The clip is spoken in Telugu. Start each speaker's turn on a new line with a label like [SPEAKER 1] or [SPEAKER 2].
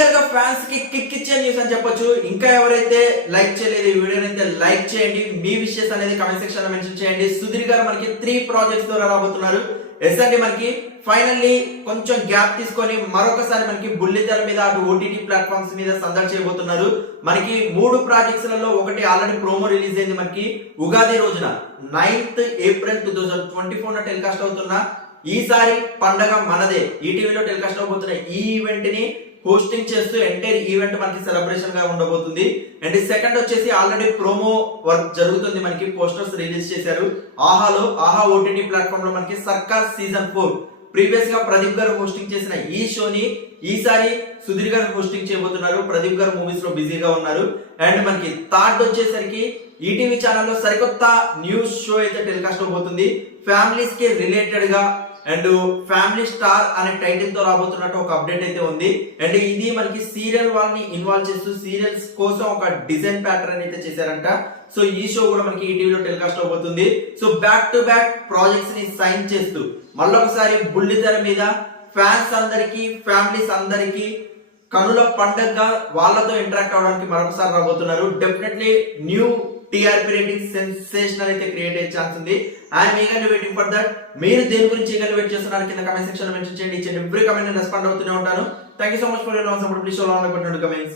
[SPEAKER 1] క్లియర్గా ఫ్యాన్స్కి కిక్ ఇచ్చే న్యూస్ అని చెప్పొచ్చు. ఇంకా ఎవరైతే లైక్ చేయలేదు ఈ వీడియోని అయితే లైక్ చేయండి. మీ విషయస్ అనేది కమెంట్ సెక్షన్లో మెన్షన్ చేయండి. సుధీర్ గారు మనకి త్రీ ప్రాజెక్ట్స్ ద్వారా రాబోతున్నారు. ఎస్ అండి మనకి ఫైనల్లీ కొంచెం గ్యాప్ తీసుకొని మరొకసారి మనకి బుల్లితెర మీద అటు ఓటీటీ ప్లాట్ఫామ్స్ మీద సందడి చేయబోతున్నారు. మనకి మూడు ప్రాజెక్ట్స్లలో ఒకటి ఆల్రెడీ ప్రోమో రిలీజ్ అయింది మనకి ఉగాది రోజున. Ninth April two thousand twenty four telecast అవుతున్న. ఈసారి పండగ మనదే. ఈటీవీలో టెలికాస్ట్ అవబోతున్న ఈ ఈవెంట్ని హోస్టింగ్ చేస్తూ ఎంటైర్ ఈవెంట్ మనకి సెలబ్రేషన్గా ఉండబోతుంది. అండ్ సెకండ్ వచ్చేసి ఆల్రెడీ ప్రోమో వర్క్ జరుగుతుంది మనకి పోస్టర్స్ రిలీజ్ చేశారు. ఆహాలో ఆహా ఓటీటీ ప్లాట్ఫామ్లో మనకి సర్కార్ సీజన్ ఫోర్. ప్రీవియస్గా ప్రదీప్ గారు హోస్టింగ్ చేసిన ఈ షోని ఈసారి సుధీర్ గారు హోస్టింగ్ చేయబోతున్నారు. ప్రదీప్ గారు మూవీస్లో బిజీగా ఉన్నారు. అండ్ మనకి థర్డ్ వచ్చేసరికి ఈటీవీ ఛానల్లో సరికొత్త న్యూస్ షో అయితే టెలికాస్ట్ అవబోతుంది. ఫ్యామిలీస్కి రిలేటెడ్గా అండ్ ఫ్యామిలీ స్టార్ అనే టైటిల్తో రాబోతున్నట్టు ఒక అప్డేట్ అయితే ఉంది. అండ్ ఇది మనకి సీరియల్ వాళ్ళని ఇన్వాల్వ్ చేస్తూ సీరియల్స్ కోసం ఒక డిజైన్ ప్యాటర్న్ అయితే చేశారంట. సో ఈ షో కూడా మనకి ఈటీవీలో టెలికాస్ట్ అవబోతుంది. సో బ్యాక్ టు బ్యాక్ ప్రాజెక్ట్స్ని సైన్ చేస్తూ మళ్ళొకసారి బుల్లితెర మీద ఫ్యాన్స్ అందరికి ఫ్యామిలీస్ అందరికి కనుల పండగగా వాళ్ళతో ఇంటరాక్ట్ అవడానికి మరొకసారి రాబోతున్నారు. Definitely new TRP rating sensational అయితే క్రియేట్ అయ్యే ఛాన్స్ ఉంది. I'm eagerly waiting for that మీరు దేని గురించి ఈగర్లీ వెయిట్ చేస్తున్నారు కింద కమెంట్ సెక్షన్లో మెన్షన్ చేయండి. ఇచ్చిన ఎవ్రీ కమెంట్ రెస్పాండ్ అవుతూనే ఉంటాను. Thank you so much for your support please show long comments